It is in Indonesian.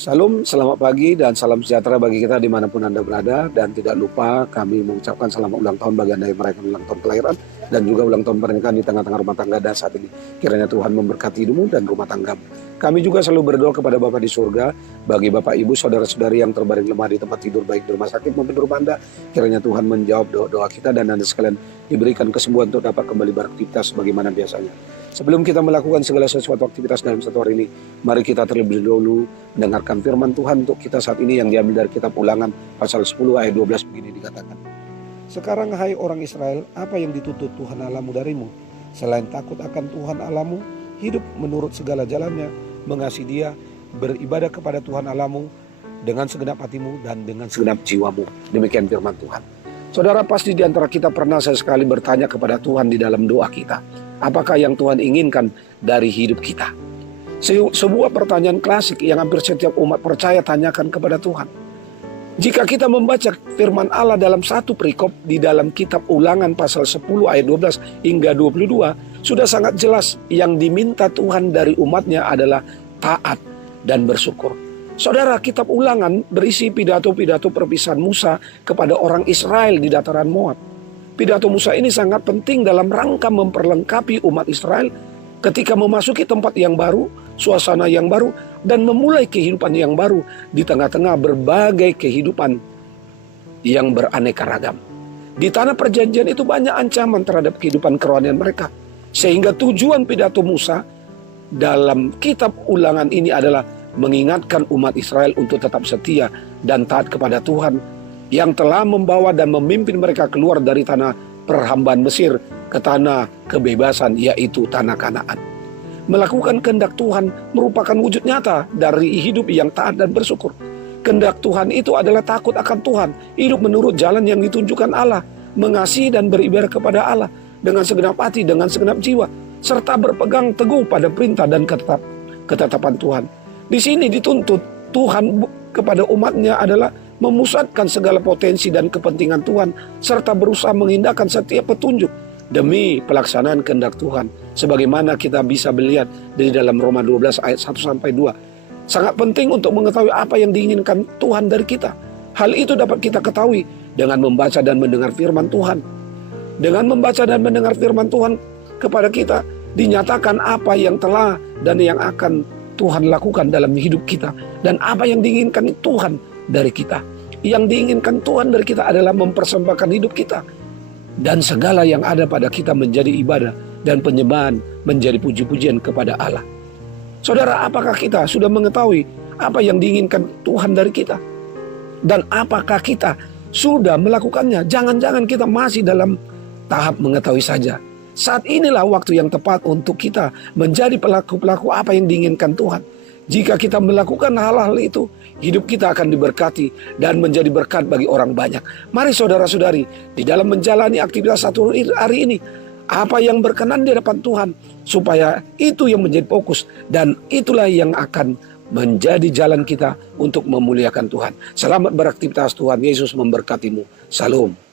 Salam, selamat pagi dan salam sejahtera bagi kita dimanapun Anda berada. Dan tidak lupa kami mengucapkan selamat ulang tahun bagi Anda yang merayakan ulang tahun kelahiran dan juga ulang tahun pernikahan di tengah-tengah rumah tangga dan saat ini. Kiranya Tuhan memberkati hidupmu dan rumah tanggamu. Kami juga selalu berdoa kepada Bapa di surga, bagi Bapak Ibu, saudara-saudari yang terbaring lemah di tempat tidur, baik di rumah sakit maupun di rumah Anda. Kiranya Tuhan menjawab doa-doa kita dan Anda sekalian diberikan kesembuhan untuk dapat kembali beraktivitas sebagaimana biasanya. Sebelum kita melakukan segala sesuatu aktivitas dalam satu hari ini, mari kita terlebih dahulu mendengarkan firman Tuhan untuk kita saat ini yang diambil dari kitab Ulangan pasal 10 ayat 12 begini dikatakan. Sekarang hai orang Israel, apa yang dituntut Tuhan Allahmu darimu? Selain takut akan Tuhan Allahmu, hidup menurut segala jalannya, mengasihi Dia, beribadah kepada Tuhan Allahmu dengan segenap hatimu dan dengan segenap jiwamu. Demikian firman Tuhan. Saudara, pasti di antara kita pernah sesekali bertanya kepada Tuhan di dalam doa kita, apakah yang Tuhan inginkan dari hidup kita? Sebuah pertanyaan klasik yang hampir setiap umat percaya tanyakan kepada Tuhan. Jika kita membaca firman Allah dalam satu perikop di dalam kitab Ulangan pasal 10 ayat 12 hingga 22, sudah sangat jelas yang diminta Tuhan dari umatnya adalah taat dan bersyukur. Saudara, kitab Ulangan berisi pidato-pidato perpisahan Musa kepada orang Israel di dataran Moab. Pidato Musa ini sangat penting dalam rangka memperlengkapi umat Israel ketika memasuki tempat yang baru, suasana yang baru, dan memulai kehidupan yang baru di tengah-tengah berbagai kehidupan yang beraneka ragam. Di tanah perjanjian itu banyak ancaman terhadap kehidupan kerohanian mereka. Sehingga tujuan pidato Musa dalam kitab Ulangan ini adalah mengingatkan umat Israel untuk tetap setia dan taat kepada Tuhan yang telah membawa dan memimpin mereka keluar dari tanah perhambaan Mesir ke tanah kebebasan, yaitu tanah Kanaan. Melakukan kehendak Tuhan merupakan wujud nyata dari hidup yang taat dan bersyukur. Kehendak Tuhan itu adalah takut akan Tuhan, hidup menurut jalan yang ditunjukkan Allah, mengasihi dan beribadah kepada Allah dengan segenap hati, dengan segenap jiwa, serta berpegang teguh pada perintah dan ketetapan Tuhan. Di sini dituntut Tuhan kepada umatnya adalah memusatkan segala potensi dan kepentingan Tuhan, serta berusaha mengindahkan setiap petunjuk demi pelaksanaan kehendak Tuhan. Sebagaimana kita bisa melihat di dalam Roma 12 ayat 1-2. Sangat penting untuk mengetahui apa yang diinginkan Tuhan dari kita. Hal itu dapat kita ketahui dengan membaca dan mendengar firman Tuhan. Dengan membaca dan mendengar firman Tuhan kepada kita, dinyatakan apa yang telah dan yang akan Tuhan lakukan dalam hidup kita, dan apa yang diinginkan Tuhan dari kita. Yang diinginkan Tuhan dari kita adalah mempersembahkan hidup kita dan segala yang ada pada kita menjadi ibadah dan penyembahan, menjadi puji-pujian kepada Allah. Saudara, apakah kita sudah mengetahui apa yang diinginkan Tuhan dari kita? Dan apakah kita sudah melakukannya? Jangan-jangan kita masih dalam tahap mengetahui saja. Saat inilah waktu yang tepat untuk kita menjadi pelaku-pelaku apa yang diinginkan Tuhan. Jika kita melakukan hal-hal itu, hidup kita akan diberkati dan menjadi berkat bagi orang banyak. Mari saudara-saudari, di dalam menjalani aktivitas satu hari ini, apa yang berkenan di hadapan Tuhan, supaya itu yang menjadi fokus, dan itulah yang akan menjadi jalan kita untuk memuliakan Tuhan. Selamat beraktivitas, Tuhan Yesus memberkatimu. Salam.